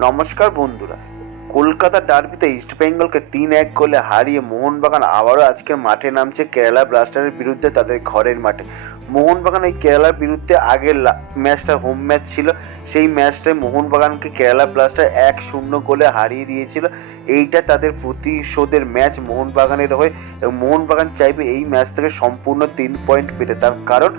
নমস্কার বন্ধুরা। কলকাতা ডার্বিতে ইস্টবেঙ্গলকে তিন এক গোলে হারিয়ে মোহনবাগান আবারও আজকে মাঠে নামছে কেরালা ব্লাস্টারের বিরুদ্ধে তাদের ঘরের মাঠে। মোহনবাগান এই কেরালার বিরুদ্ধে আগের ম্যাচটা হোম ম্যাচ ছিল, সেই ম্যাচটায় মোহনবাগানকে কেরালা ব্লাস্টার এক শূন্য গোলে হারিয়ে দিয়েছিল। এইটা তাদের প্রতিশোধের ম্যাচ মোহনবাগানের হয়ে। এবং মোহনবাগান চাইবে এই ম্যাচ থেকে সম্পূর্ণ তিন পয়েন্ট পেতে। তার কারণ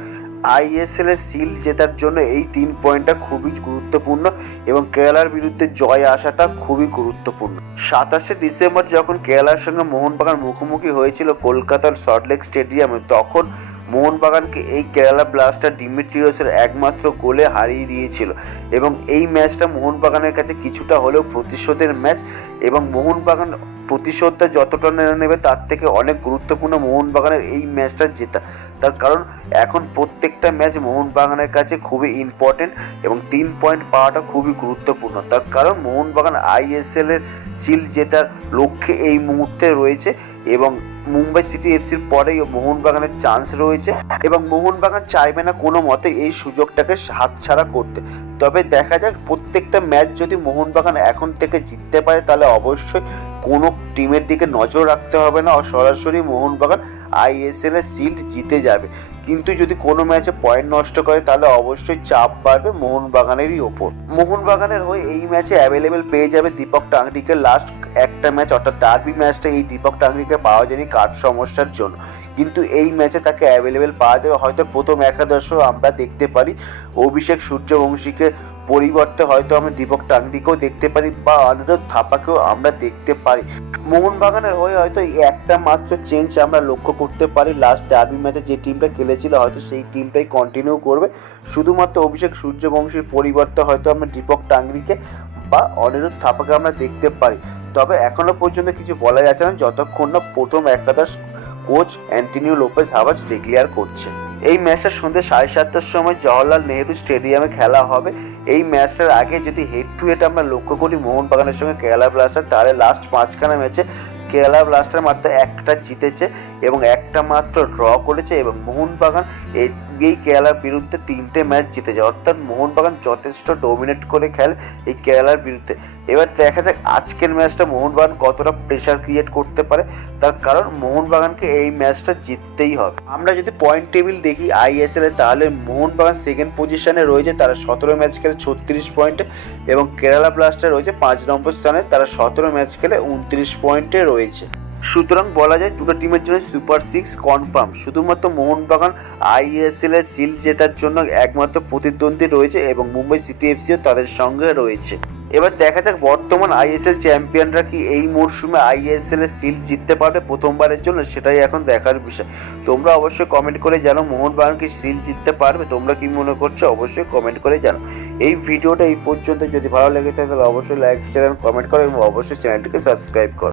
আইএসএল এর সিল জেতার জন্য এই তিন পয়েন্টটা খুবই গুরুত্বপূর্ণ এবং কেরালার বিরুদ্ধে জয় আসাটা খুবই গুরুত্বপূর্ণ। সাতাশে ডিসেম্বর যখন কেরালার সঙ্গে মোহনবাগান মুখোমুখি হয়েছিল কলকাতার সল্টলেক স্টেডিয়ামে, তখন মোহনবাগানকে এই কেরালা ব্লাস্টার ডিমিট্রিয়াসের একমাত্র গোলে হারিয়ে দিয়েছিল এবং এই ম্যাচটা মোহনবাগানের কাছে কিছুটা হলেও প্রতিশোধের ম্যাচ এবং মোহনবাগান প্রতিশোধটা যতটা নেবে তার থেকে অনেক গুরুত্বপূর্ণ মোহনবাগানের এই ম্যাচটা জেতা। তার কারণ এখন প্রত্যেকটা ম্যাচ মোহনবাগানের কাছে খুবই ইম্পর্টেন্ট এবং তিন পয়েন্ট পাওয়াটা খুবই গুরুত্বপূর্ণ। তার কারণ মোহনবাগান আইএসএল এর সিল জেতার লক্ষ্যে এই মুহূর্তে রয়েছে। এবং মুম্বাই সিটি এফসির পরেই মোহনবাগানের চান্স রয়েছে এবং মোহনবাগান চাইবে না কোনো মতে এই সুযোগটাকে হাতছাড়া করতে। তবে দেখা যাক, প্রত্যেকটা ম্যাচ যদি মোহনবাগান এখন থেকে জিততে পারে, তাহলে অবশ্যই কোনো টিমের দিকে নজর রাখতে হবে না। সরাসরি মোহনবাগান আইএসএল এর সিল্ড জিতে যাবে। কিন্তু যদি কোনো ম্যাচে পয়েন্ট নষ্ট করে, তাহলে অবশ্যই চাপ বাড়বে মোহনবাগানেরই ওপর। মোহনবাগানের হয়ে এই ম্যাচে অ্যাভেলেবেল পেয়ে যাবে দীপক টাংরিকে। লাস্ট একটা ম্যাচ অর্থাৎ ডার্বি ম্যাচটা এই দীপক টাংরিকে পাওয়া যায়নি কার্ড সমস্যার জন্য। কিন্তু এই ম্যাচে তাকে অ্যাভেলেবেল পাওয়া যাবে। হয়তো প্রথম একাদশও আমরা দেখতে পারি। অভিষেক সূর্যবংশীকে পরিবর্তে হয়তো আমরা দীপক টাংরিকেও দেখতে পারি বা অনিরোধ থাপাকেও আমরা দেখতে পারি। মোহনবাগানের হয়ে হয়তো একটা মাত্র চেঞ্জ আমরা লক্ষ্য করতে পারি। লাস্ট ডার্বি ম্যাচে যে টিমটা খেলেছিল, হয়তো সেই টিমটাই কন্টিনিউ করবে। শুধুমাত্র অভিষেক সূর্যবংশীর পরিবর্তে হয়তো আমরা দীপক টাংরিকে বা অনিরোধ থাপাকে আমরা দেখতে পারি। তবে এখনও পর্যন্ত কিছু বলা যাচ্ছে না, যতক্ষণ না প্রথম একাদশ coach Antonio Lopez Habas declare করছে। এই ম্যাচটা সন্ধ্যে সাড়ে সাতটার সময় জওয়াহরলাল নেহেরু স্টেডিয়ামে খেলা হবে। এই ম্যাচটার আগে যদি হেড টু হেড আমরা লক্ষ্য করি, মোহনবাগানের সঙ্গে কেরালা ব্লাস্টার তাহলে লাস্ট পাঁচখানা ম্যাচে কেরালা ব্লাস্টার মাত্র একটা জিতেছে এবং একটা মাত্র ড্র করেছে এবং মোহনবাগান এই এই কেরালার বিরুদ্ধে তিনটে ম্যাচ জিতে যায়। অর্থাৎ মোহনবাগান যথেষ্ট ডোমিনেট করে খেলে এই কেরালার বিরুদ্ধে। এবার দেখা যাক আজকের ম্যাচটা মোহনবাগান কতটা প্রেশার ক্রিয়েট করতে পারে। তার কারণ মোহনবাগানকে এই ম্যাচটা জিততেই হবে। আমরা যদি পয়েন্ট টেবিল দেখি আইএসএল এ, তাহলে মোহনবাগান সেকেন্ড পজিশনে রয়েছে। তারা সতেরো ম্যাচ খেলে ছত্রিশ পয়েন্টে এবং কেরালা ব্লাস্টার রয়েছে পাঁচ নম্বর স্থানে। তারা সতেরো ম্যাচ খেলে উনত্রিশ পয়েন্টে রয়েছে। সুতরাং বলা যায় দুটো টিমের জন্য সুপার সিক্স কনফার্ম শুধুমাত্র মোহনবাগান আইএসএল এর সিল জেতার জন্য একমাত্র প্রতিদ্বন্দ্বী রয়েছে এবং মুম্বাই সিটি এফসিও তাদের সঙ্গে রয়েছে। এবার দেখা যাক বর্তমান আইএসএল চ্যাম্পিয়নরা কি এই মরশুমে আইএসএল এর সিল জিততে পারবে প্রথমবারের জন্য, সেটাই এখন দেখার বিষয়। তোমরা অবশ্যই কমেন্ট করে জানো মোহনবাগান কি সিল জিততে পারবে। তোমরা কি মনে করছ অবশ্যই কমেন্ট করে জানো। এই ভিডিওটা এই পর্যন্ত যদি ভালো লেগে থাকে তাহলে অবশ্যই লাইক শেয়ার কমেন্ট করো এবং অবশ্যই চ্যানেলটিকে সাবস্ক্রাইব করো।